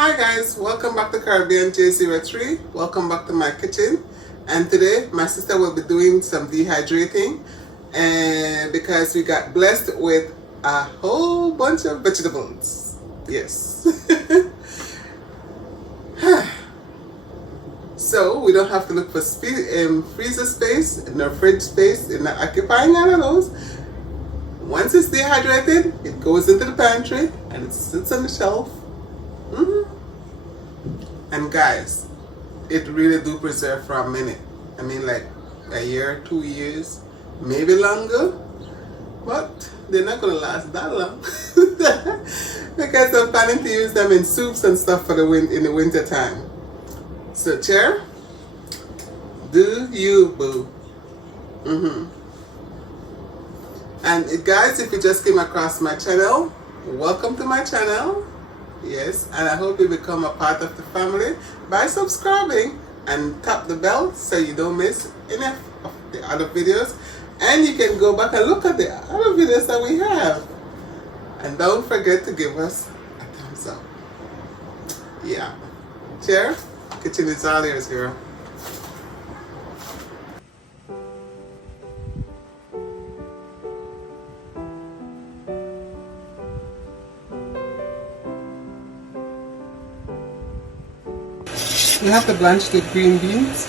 Hi guys, welcome back to Caribbean J03. Welcome back to my kitchen. And today my sister will be doing some dehydrating, and because we got blessed with a whole bunch of vegetables. Yes. So we don't have to look for freezer space, no fridge space, and not occupying all of those. Once it's dehydrated, it goes into the pantry and it sits on the shelf. And guys, it really do preserve for a minute. I mean, like a year, 2 years, maybe longer, but they're not gonna last that long. Because I'm planning to use them in soups and stuff for in the winter time. So Chair, do you boo? And guys, if you just came across my channel, welcome to my channel. Yes, and I hope you become a part of the family by subscribing and tap the bell so you don't miss any of the other videos. And you can go back and look at the other videos that we have. And don't forget to give us a thumbs up. Yeah. Chair, kitchen is all yours, girl. You have to blanch the green beans.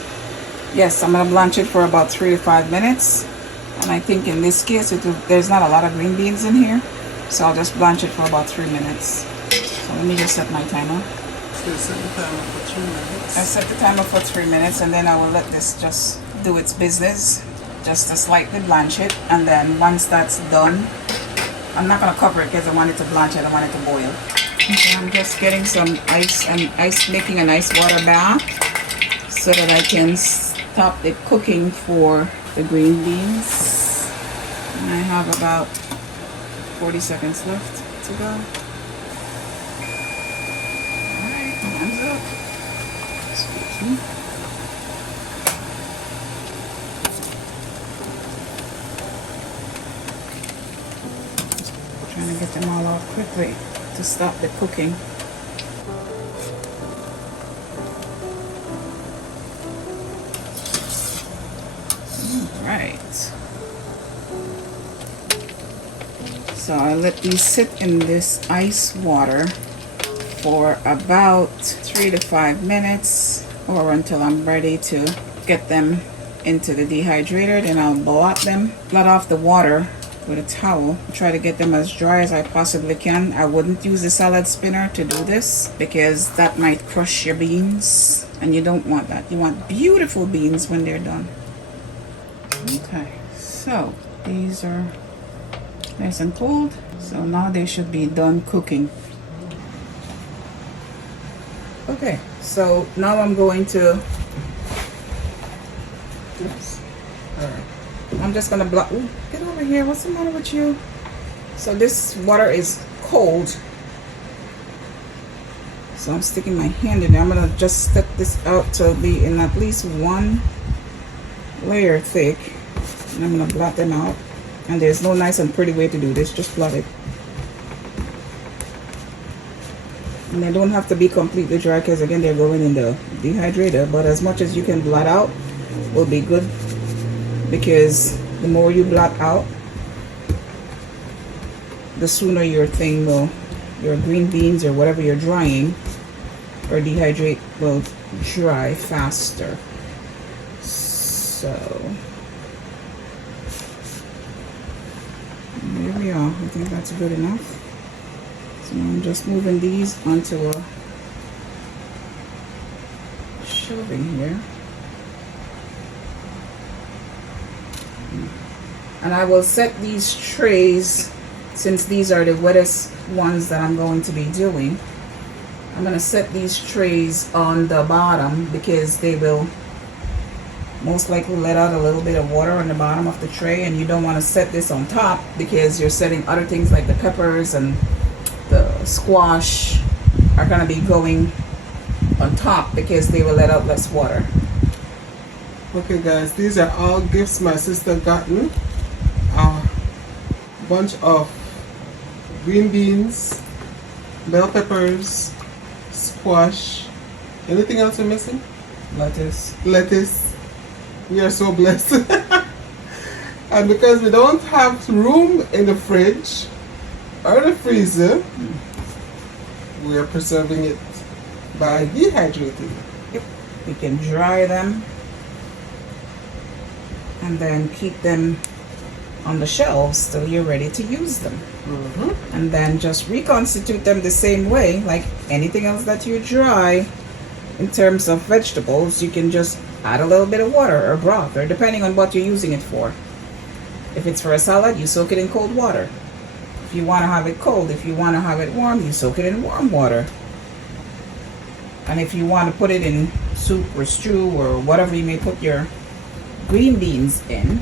Yes, I'm going to blanch it for about 3 to 5 minutes. And I think in this case, there's not a lot of green beans in here. So I'll just blanch it for about 3 minutes. So let me just set my timer. So set the timer for 3 minutes. I set the timer for 3 minutes, and then I will let this just do its business. Just to slightly blanch it. And then once that's done, I'm not going to cover it because I want it to blanch it. I want it to boil. Okay, I'm just getting some ice and making an ice water bath so that I can stop the cooking for the green beans. And I have about 40 seconds left to go. Alright, hands up. Excuse me. Trying to get them all out quickly to stop the cooking. Right. So I let these sit in this ice water for about 3 to 5 minutes, or until I'm ready to get them into the dehydrator. Then I'll blot off the water with a towel. Try to get them as dry as I possibly can. I wouldn't use the salad spinner to do this because that might crush your beans, and you don't want that. You want beautiful beans when they're done. Okay, so these are nice and cold, so now they should be done cooking. Okay, so now I'm going to I'm just gonna block. Ooh, get over here. What's the matter with you? So this water is cold. So I'm sticking my hand in there. I'm gonna just stick this out to be in at least 1 layer thick. And I'm gonna blot them out. And there's no nice and pretty way to do this. Just blot it. And they don't have to be completely dry because again they're going in the dehydrator. But as much as you can blot out will be good, because the more you blot out, the sooner your green beans or whatever you're drying or dehydrate will dry faster. So there we are. I think that's good enough. So I'm just moving these onto a shelving here. And I will set these trays, since these are the wettest ones that I'm going to be doing. I'm going to set these trays on the bottom because they will most likely let out a little bit of water on the bottom of the tray, and you don't want to set this on top because you're setting other things like the peppers and the squash are going to be going on top because they will let out less water. Okay guys, these are all gifts my sister got me. A bunch of green beans, bell peppers, squash. Anything else we're missing? Lettuce. Lettuce. We are so blessed. And because we don't have room in the fridge or the freezer, we are preserving it by dehydrating. Yep. We can dry them and then keep them on the shelves till you're ready to use them. And then just reconstitute them the same way like anything else that you dry. In terms of vegetables, you can just add a little bit of water or broth, or depending on what you're using it for. If it's for a salad, you soak it in cold water. If you want to have it cold, if you want to have it warm, you soak it in warm water. And if you want to put it in soup or stew or whatever you may put your green beans in,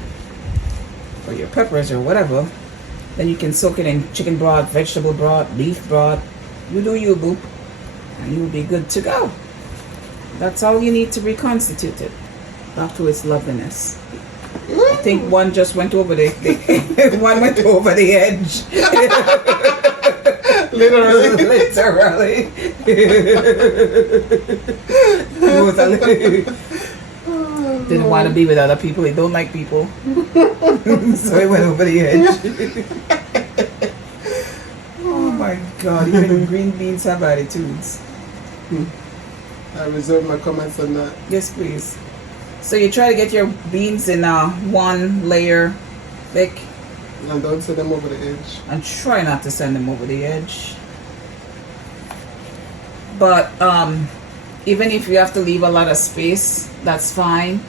or your peppers or whatever, then you can soak it in chicken broth, vegetable broth, beef broth. You do you, boo, and you will be good to go. That's all you need to reconstitute it back to its loveliness. I think one just went over the one went over the edge. Literally. Literally. Didn't want to be with other people. He don't like people. So he went over the edge. Oh my God. Even green beans have attitudes. I reserve my comments on that. Yes, please. So you try to get your beans in one layer thick. And don't send them over the edge. And try not to send them over the edge. But even if you have to leave a lot of space, that's fine.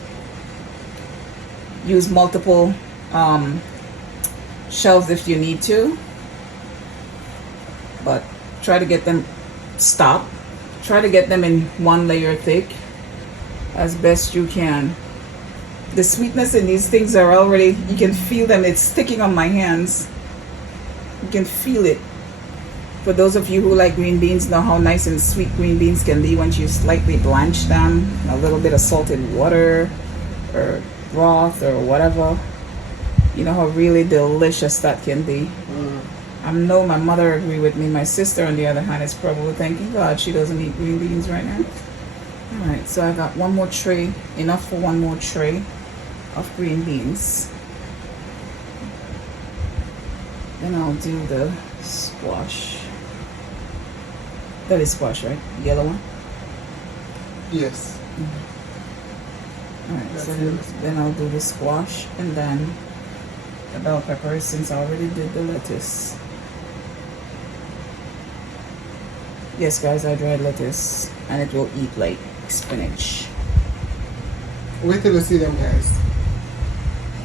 Use multiple shelves if you need to. But try to get them Try to get them in one layer thick as best you can. The sweetness in these things are already, you can feel them. It's sticking on my hands. You can feel it. For those of you who like green beans, know how nice and sweet green beans can be once you slightly blanch them. A little bit of salted water or broth or whatever. You know how really delicious that can be. I know my mother agreed with me. My sister, on the other hand, is probably thanking God she doesn't eat green beans right now. Alright, so I got one more tray, enough for one more tray of green beans. Then I'll do the squash. That is squash, right? The yellow one? Yes. Alright, so then I'll do the squash and then the bell peppers since I already did the lettuce. Yes, guys, I dried lettuce and it will eat like spinach. Wait till you see them, guys.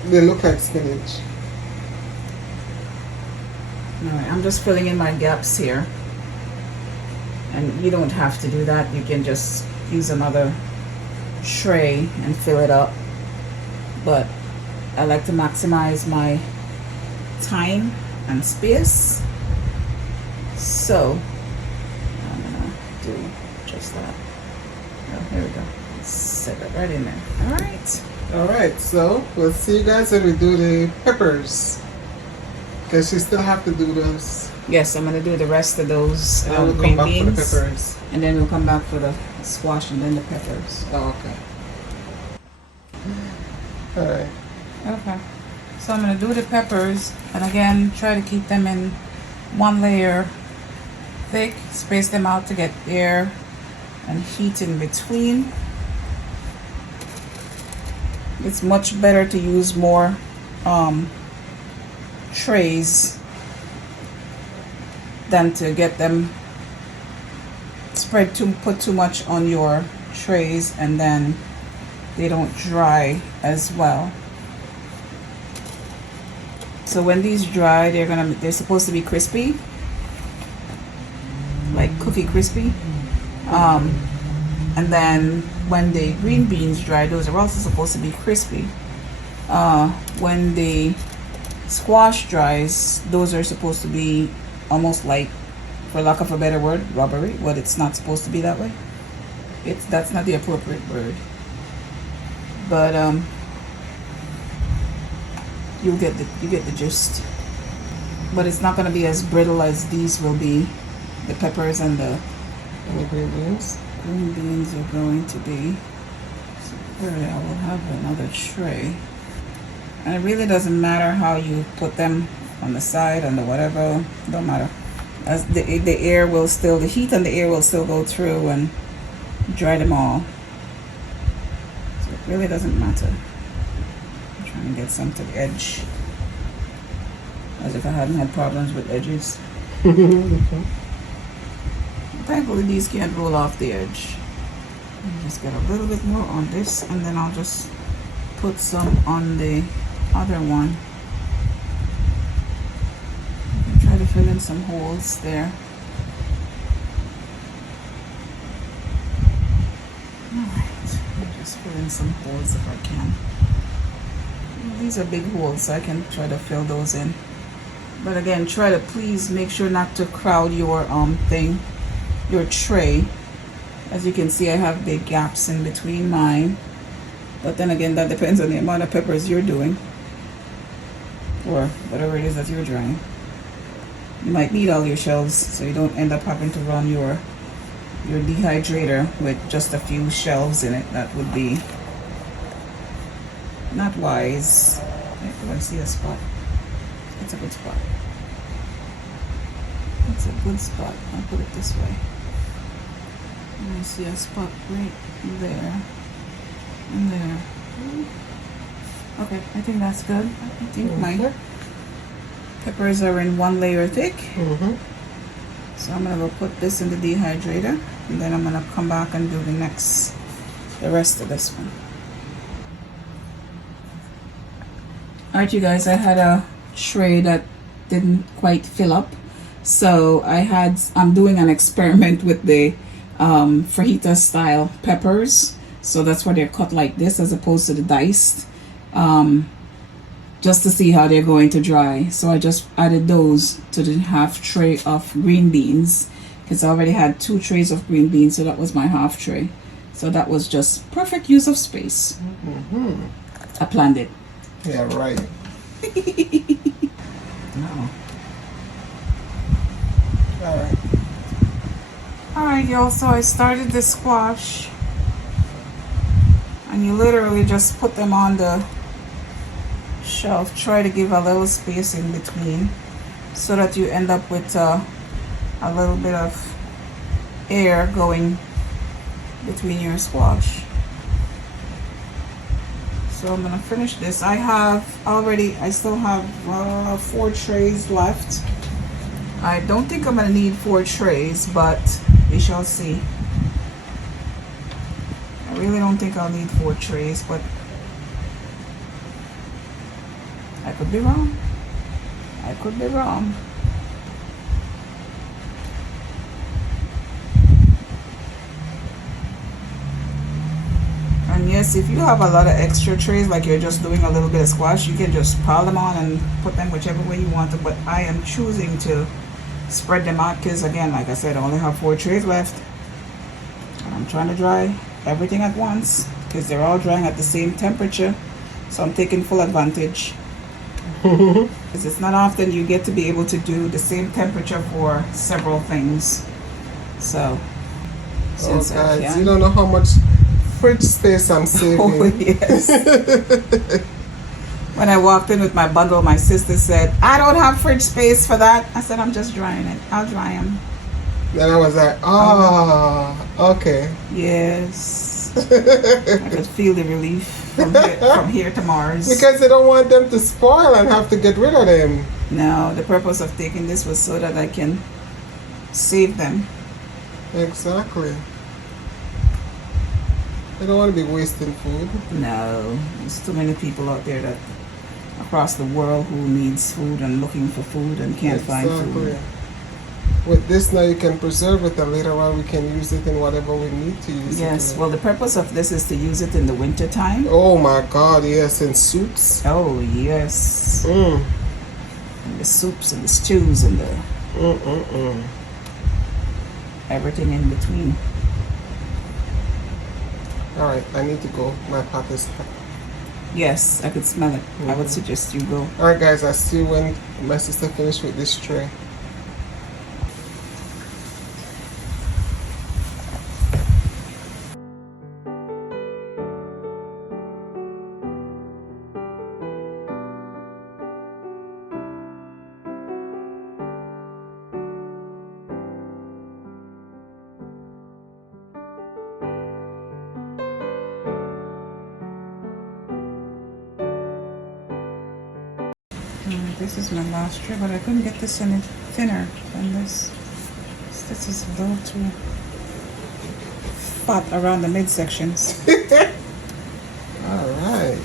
They look like spinach. Alright, I'm just filling in my gaps here. And you don't have to do that. You can just use another tray and fill it up. But I like to maximize my time and space. So I'm gonna do just that. Oh, here we go. Set it right in there. Alright, so we'll see you guys when we do the peppers. Because you still have to do those. Yes, I'm gonna do the rest of those And we'll green come back beans, for the peppers. and then we'll come back for the squash and then the peppers. Oh, okay. Alright. Okay. So I'm gonna do the peppers, and again, try to keep them in one layer thick. Space them out to get air and heat in between. It's much better to use more trays than to get them put too much on your trays and then they don't dry as well. So when these dry, they're supposed to be crispy, like cookie crispy. And then when the green beans dry, those are also supposed to be crispy. When the squash dries, those are supposed to be almost like, for lack of a better word, rubbery. But it's not supposed to be that way. That's not the appropriate word. But you get the gist. But it's not going to be as brittle as these will be, the peppers and the Any green beans? Green beans are going to be, so clearly I will have another tray. And it really doesn't matter how you put them on the side, on the whatever, don't matter. As the air will still, the heat and the air will still go through and dry them all. So it really doesn't matter. I'm trying to get some to the edge. As if I hadn't had problems with edges. Thankfully these can't roll off the edge. Just get a little bit more on this, and then I'll just put some on the other one. Try to fill in some holes there. Alright, I'll just fill in some holes if I can. These are big holes, so I can try to fill those in. But again, try to please make sure not to crowd your your tray. As you can see, I have big gaps in between mine. But then again, that depends on the amount of peppers you're doing, or whatever it is that you're drying. You might need all your shelves, so you don't end up having to run your dehydrator with just a few shelves in it. That would be not wise. Do I see a spot? It's a good spot. It's a good spot. I'll put it this way. I see a spot right there and there. Okay, I think that's good. I think my peppers are in 1 layer thick. So I'm gonna go put this in the dehydrator, and then I'm gonna come back and do the rest of this one. Alright, you guys, I had a tray that didn't quite fill up, so I'm doing an experiment with the fajita style peppers. So that's why they're cut like this as opposed to the diced, just to see how they're going to dry. So I just added those to the half tray of green beans, because I already had 2 trays of green beans, so that was my half tray. So that was just perfect use of space. I planned it. Yeah, right. No. Alright. Alright, y'all, so I started the squash, and you literally just put them on the shelf. Try to give a little space in between so that you end up with a little bit of air going between your squash. So I'm gonna finish this. I still have 4 trays left. I don't think I'm gonna need 4 trays, but we shall see. I really don't think I'll need 4 trays, but I could be wrong. I could be wrong. And yes, if you have a lot of extra trays, like you're just doing a little bit of squash, you can just pile them on and put them whichever way you want to. But I am choosing to spread them out because, again, like I said, I only have 4 trays left. And I'm trying to dry everything at once because they're all drying at the same temperature. So I'm taking full advantage. Because it's not often you get to be able to do the same temperature for several things. So, since guys, you don't know how much fridge space I'm saving. Oh, yes. When I walked in with my bundle, my sister said, "I don't have fridge space for that." I said, "I'm just drying it. I'll dry them." Then I was like, okay. Yes. I could feel the relief from here to Mars. Because they don't want them to spoil and have to get rid of them. No, the purpose of taking this was so that I can save them. Exactly. They don't want to be wasting food. No, there's too many people out there that across the world who needs food and looking for food and can't find food. With this now you can preserve it, and later on we can use it in whatever we need to use it. Yes, well the purpose of this is to use it in the winter time. Oh my God, yes, in soups. Oh yes. And the soups and the stews and the everything in between. Alright, I need to go. My pot is hot. Yes, I could smell it. I would suggest you go. Alright guys, I'll see you when my sister finished with this tray. this is my last tray, but I couldn't get this any thinner than this. This is a little too fat around the midsections. All right.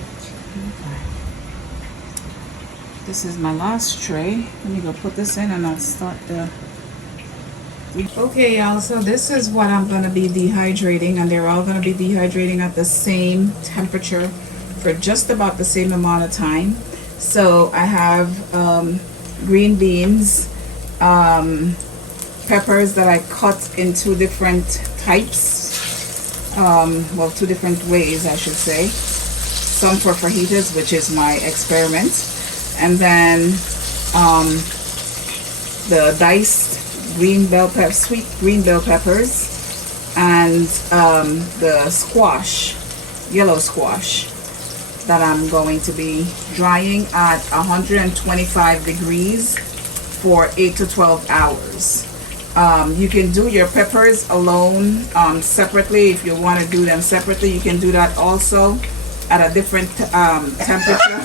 This is my last tray. Let me go put this in and I'll start the... Okay, y'all, so this is what I'm going to be dehydrating, and they're all going to be dehydrating at the same temperature for just about the same amount of time. So I have green beans, peppers that I cut in two different types, well, two different ways I should say. Some for fajitas, which is my experiment, and then the diced sweet green bell peppers, and the squash, yellow squash, that I'm going to be drying at 125 degrees for 8 to 12 hours. You can do your peppers alone, separately. If you want to do them separately, you can do that also at a different temperature.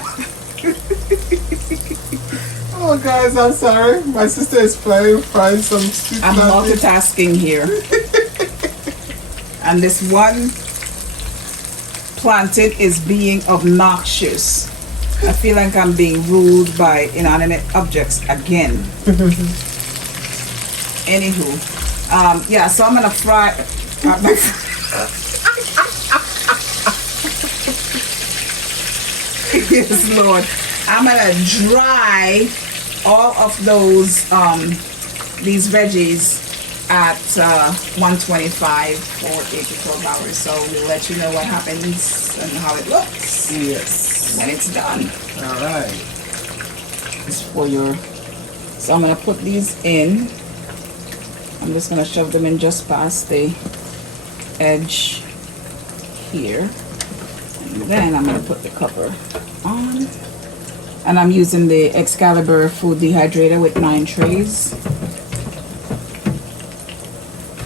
Oh guys, I'm sorry. My sister is frying some sweet I'm plantain. multitasking here. And this one plantain is being obnoxious. I feel like I'm being ruled by inanimate objects again. Anywho, yeah, so I'm gonna fry. Yes, Lord. I'm gonna dry all of those these veggies at 125 for 8 to 12 hours. So we'll let you know what happens and how it looks. Yes. When it's done. All right. It's for your... So I'm gonna put these in. I'm just gonna shove them in just past the edge here. And then I'm gonna put the cover on. And I'm using the Excalibur food dehydrator with 9 trays.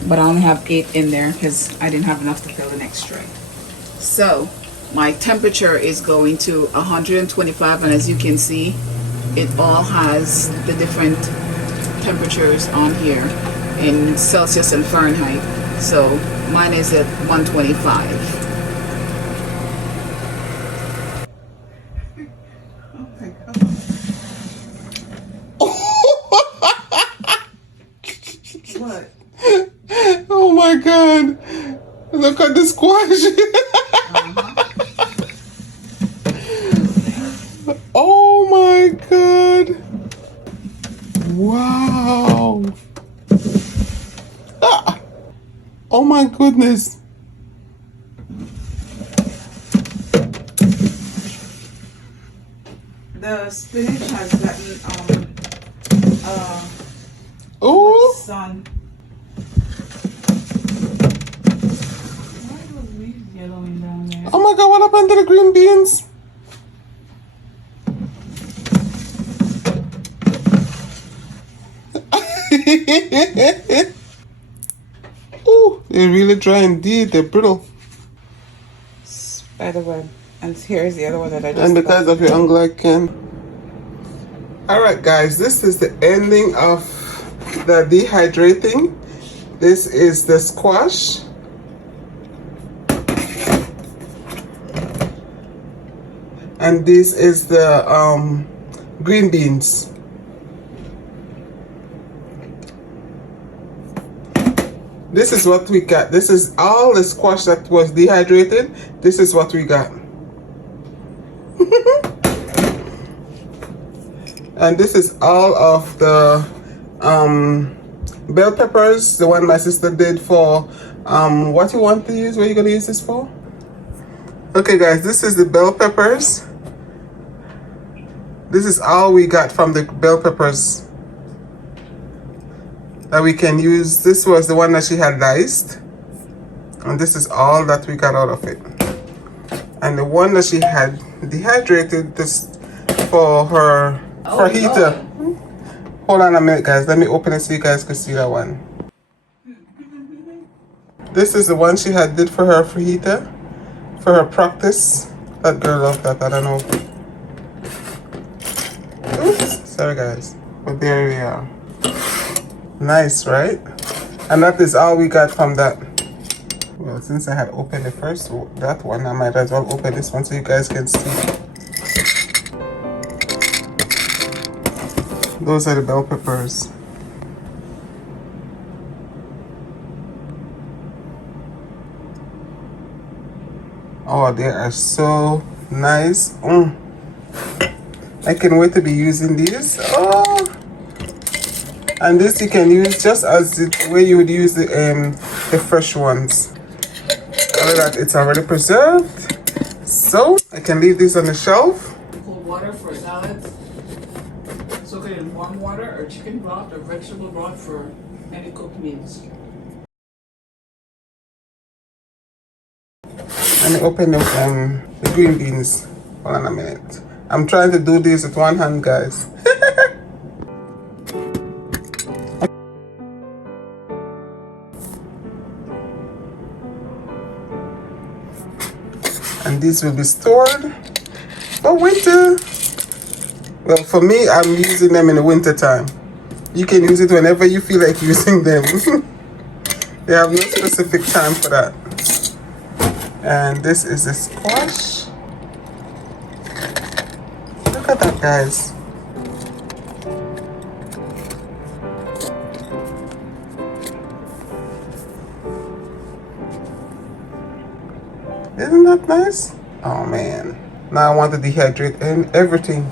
But I only have 8 in there because I didn't have enough to fill the next tray. So my temperature is going to 125, and as you can see, it all has the different temperatures on here in Celsius and Fahrenheit. So mine is at 125. What? Oh my God! Look at the squash. Oh my God! Wow! Ah. Oh my goodness! The spinach has gotten Oh! sun. Why are those leaves yellowing down there? Oh my God! What happened to the green beans? Oh, they're really dry indeed. They're brittle. Spiderweb. And here's the other one that I just And because of your unglycan. Alright guys, this is the ending of the dehydrating. This is the squash. And this is the green beans. This is what we got. This is all the squash that was dehydrated. This is what we got. And this is all of the bell peppers, the one my sister did for what you want to use. What are you going to use this for? Okay guys, this is the bell peppers. This is all we got from the bell peppers that we can use. This was the one that she had diced, and this is all that we got out of it. And the one that she had dehydrated, this for her fajita. Hold on a minute guys, let me open it so you guys can see that one. This is the one she had did for her fajita, for her practice. That girl loved that, I don't know. Oops, Sorry guys, but there we are. Nice, right? And that is all we got from that. Well, since I had opened the first that one, I might as well open this one so you guys can see. Those are the bell peppers. Oh, they are so nice. I can wait to be using these. Oh, and this you can use just as the way you would use the fresh ones. Only that it's already preserved, so I can leave this on the shelf. Cold water for salads. Soak it in warm water, or chicken broth or vegetable broth for any cooked meals. Let me open the green beans. Hold on a minute. I'm trying to do this with one hand, guys. And these will be stored for winter. Well, for me, I'm using them in the winter time. You can use it whenever you feel like using them. They have no specific time for that. And this is the squash. Look at that, guys. Isn't that nice? Oh man. Now I want to dehydrate and everything.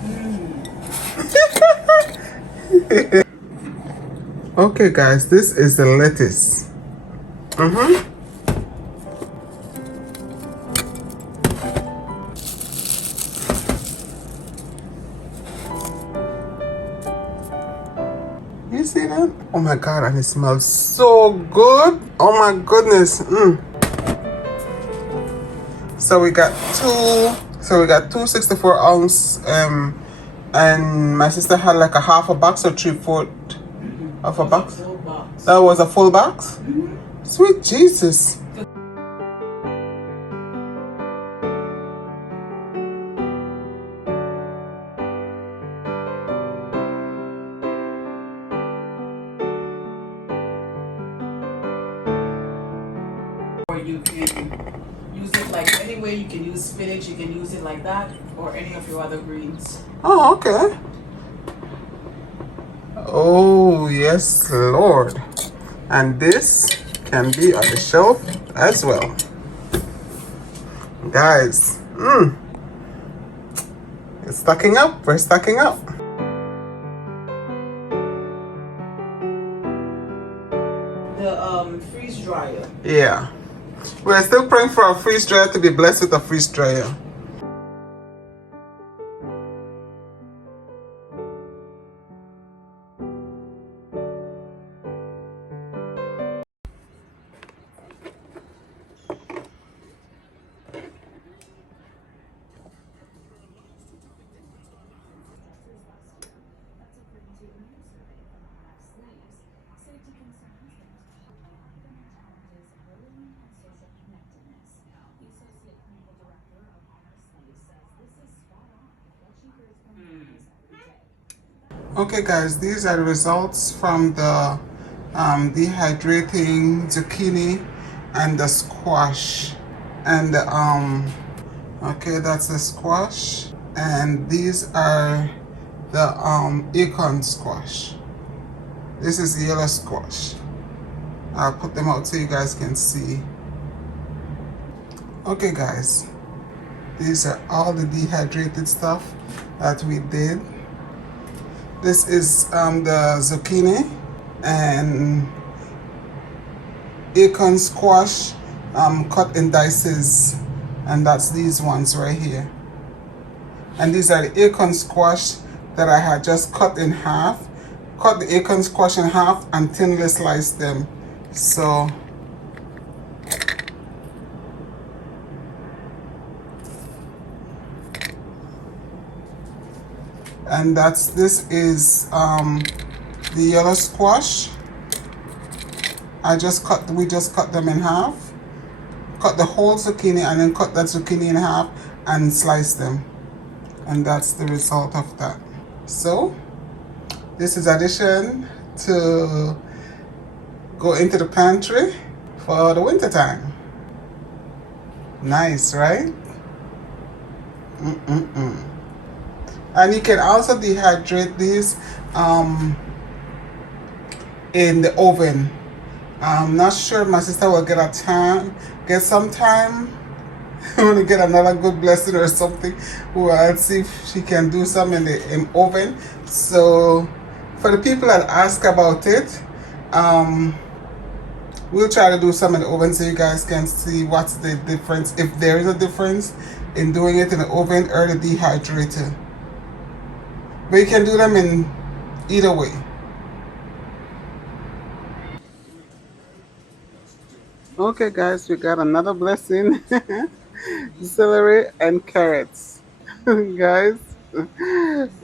Okay guys, this is the lettuce. You see that? Oh my god, and it smells so good. Oh my goodness. So we got two 64-ounce and my sister had like a half a box or 3/4 of a box. That was a full box? Sweet Jesus. Or you can use it like any way. You can use spinach, you can use it like that, or any of your other greens. Oh, okay. Oh, yes, Lord. And this can be on the shelf as well. Guys, it's stacking up. We're stacking up. The freeze dryer. Yeah. We're still praying for our freeze dryer to be blessed with a freeze dryer. Okay guys, these are the results from the dehydrating zucchini and the squash. And okay, that's the squash, and these are the acorn squash. This is the yellow squash. I'll put them out so you guys can see. Okay guys, these are all the dehydrated stuff that we did. This is the zucchini and acorn squash cut in dices, and that's these ones right here. And these are the acorn squash that I had just cut in half. Cut the acorn squash in half and thinly sliced them. So and this is the yellow squash. We just cut them in half. Cut the whole zucchini and then cut that zucchini in half and slice them. And that's the result of that. So This is addition to go into the pantry for the winter time. Nice, right? And you can also dehydrate these in the oven. I'm not sure my sister will get some time. I want to get another good blessing or something. Well, I'll see if she can do some in the oven. So for the people that ask about it, we'll try to do some in the oven so you guys can see what's the difference, if there is a difference in doing it in the oven or the dehydrator. But you can do them in either way. Okay guys, we got another blessing. Celery and carrots. Guys,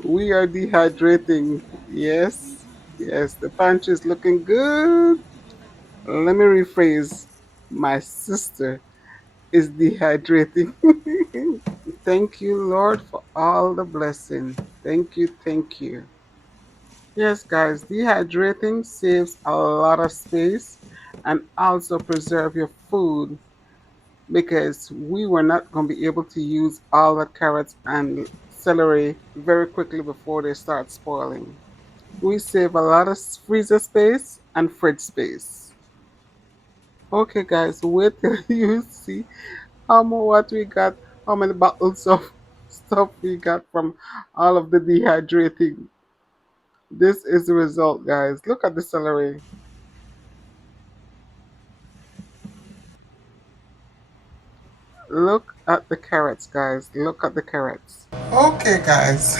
we are dehydrating. Yes, yes, the pantry is looking good. Let me rephrase. My sister is dehydrating. Thank you, Lord, for all the blessing. Thank you, thank you. Yes, guys, dehydrating saves a lot of space and also preserve your food because we were not going to be able to use all the carrots and celery very quickly before they start spoiling. We save a lot of freezer space and fridge space. Okay, guys, wait till you see what we got, how many bottles of stuff we got from all of the dehydrating. This is the result, guys. Look at the celery. Look at the carrots, guys. Look at the carrots. Okay, guys.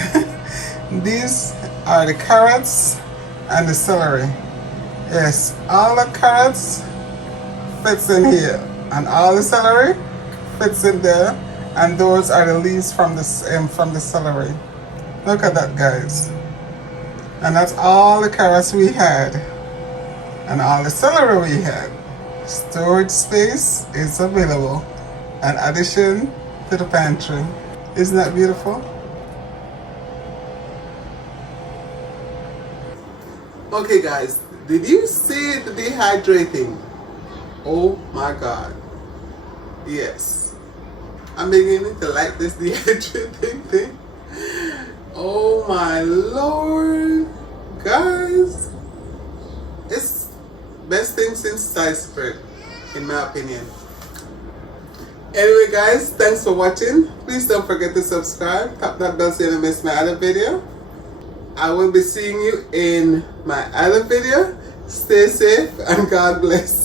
These are the carrots and the celery. Yes, all the carrots fits in here, and all the celery fits in there, and those are the leaves from the celery. Look at that, guys. And that's all the carrots we had, and all the celery we had. Storage space is available, an addition to the pantry. Isn't that beautiful? Okay guys, did you see the dehydrating? Oh my God. Yes. I'm beginning to like this dehydrating thing. Oh my Lord. Guys, it's best thing since sliced bread, in my opinion. Anyway guys, thanks for watching. Please don't forget to subscribe. Tap that bell so you don't miss my other video. I will be seeing you in my other video. Stay safe and God bless.